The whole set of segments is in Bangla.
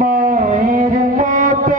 মায়ের মতো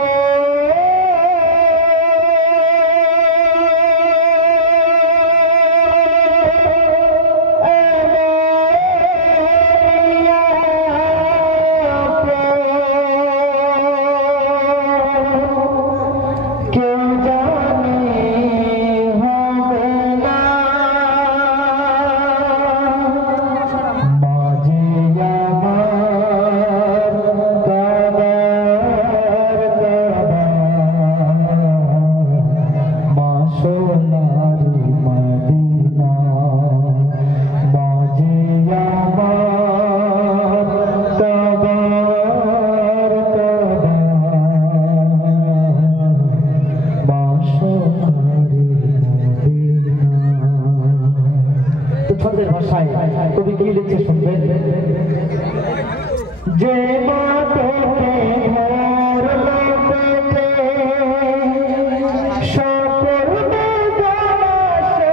ছন্দের ভাষায় কবি কি লিখছে শুনবেন। যে মা তোকে ধরলো পেটে সকল বেদনাসে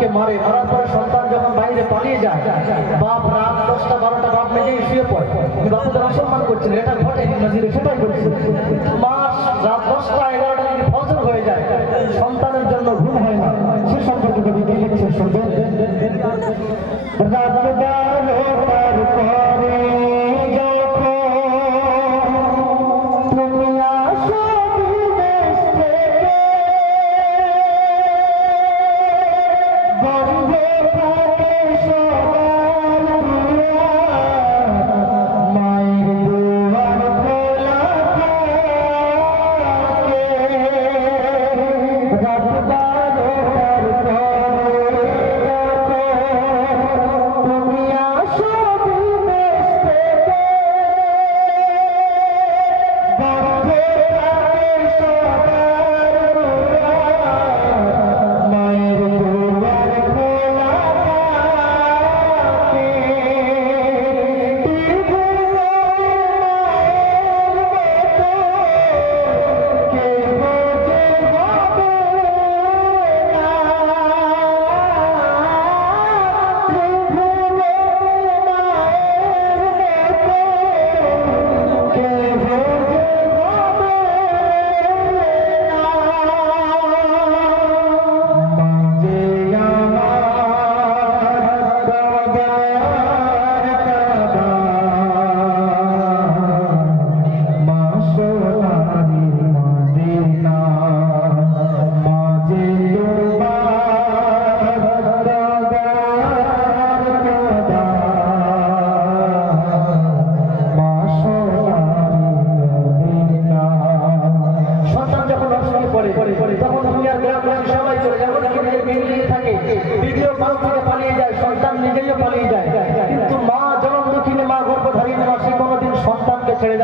ছোট মারে মারার পরে সন্তান যখন বাইরে পালিয়ে যায়, বাপ রাত 10টা 12টা বাপ মেজে শুয়ে পড়ে, বাপুদের অসম্মান করছিল, এটা ঘটে নজিরে, সেটাই বলছে। মাস রাত 10টা 11টা যদি ফজর হয়ে যায়, সন্তানের জন্য ঘুম হয় না, সে সম্পর্কে কবি কি লিখছে শুনবেন। রাত 12টার পরে তুমি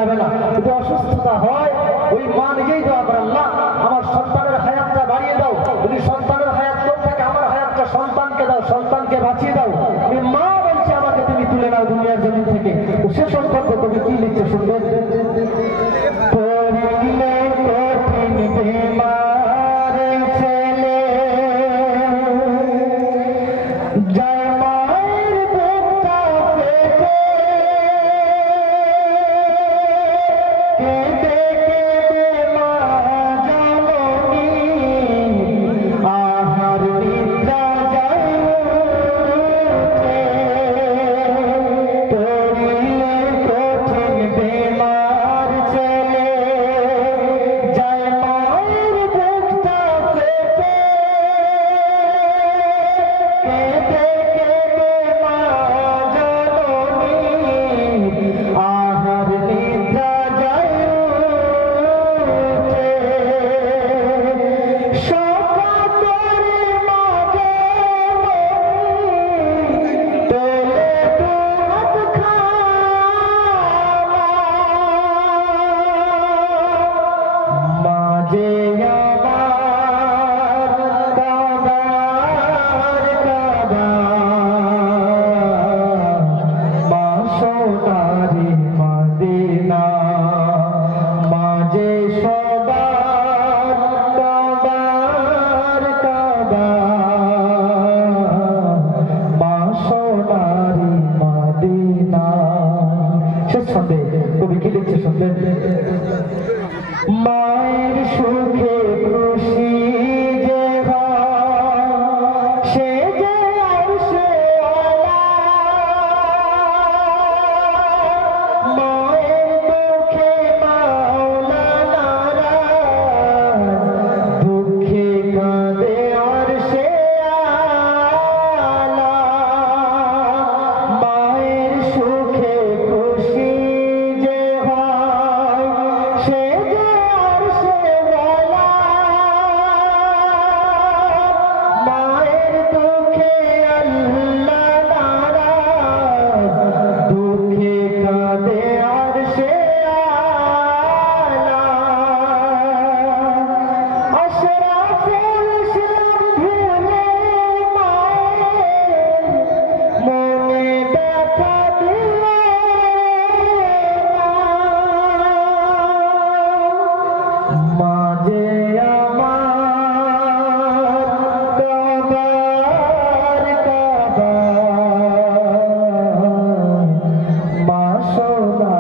যাবে না। যদি অসুস্থতা হয় ওই মা নিজেই দোয়া করে, আল্লাহ আমার সন্তানের হায়াতটা বাড়িয়ে দাও, যদি সন্তানের হায়াত কম থাকে আমার হায়াতটা সন্তানকে দাও, সন্তানকে বাঁচিয়ে দাও। আমি মা বলছি আমাকে তুমি তুলে নাও দুনিয়ার জমিন থেকে। সে সম্পর্কে তুমি কি লিখছে শুনবেন। কবি কি লিখছে শুনবেন। মায়ের সুখে খুশি যে সে যে আরশে আলা, মায়ের দুঃখে মাওলা নারাজ, দুঃখে কাঁদে আরশে আলা। মায়ের সুখে খুশি যে সে যে আরশে ওয়ালা, মায়ের দুঃখে আল্লাহ নারাজ, দুঃখে কাঁদে আরশে আলা। আশরাফুল ইসলাম ভুলে মায়ের মনে ব্যথা দিয়ে মাঝে আমার কাবার কাবা, মা সোনা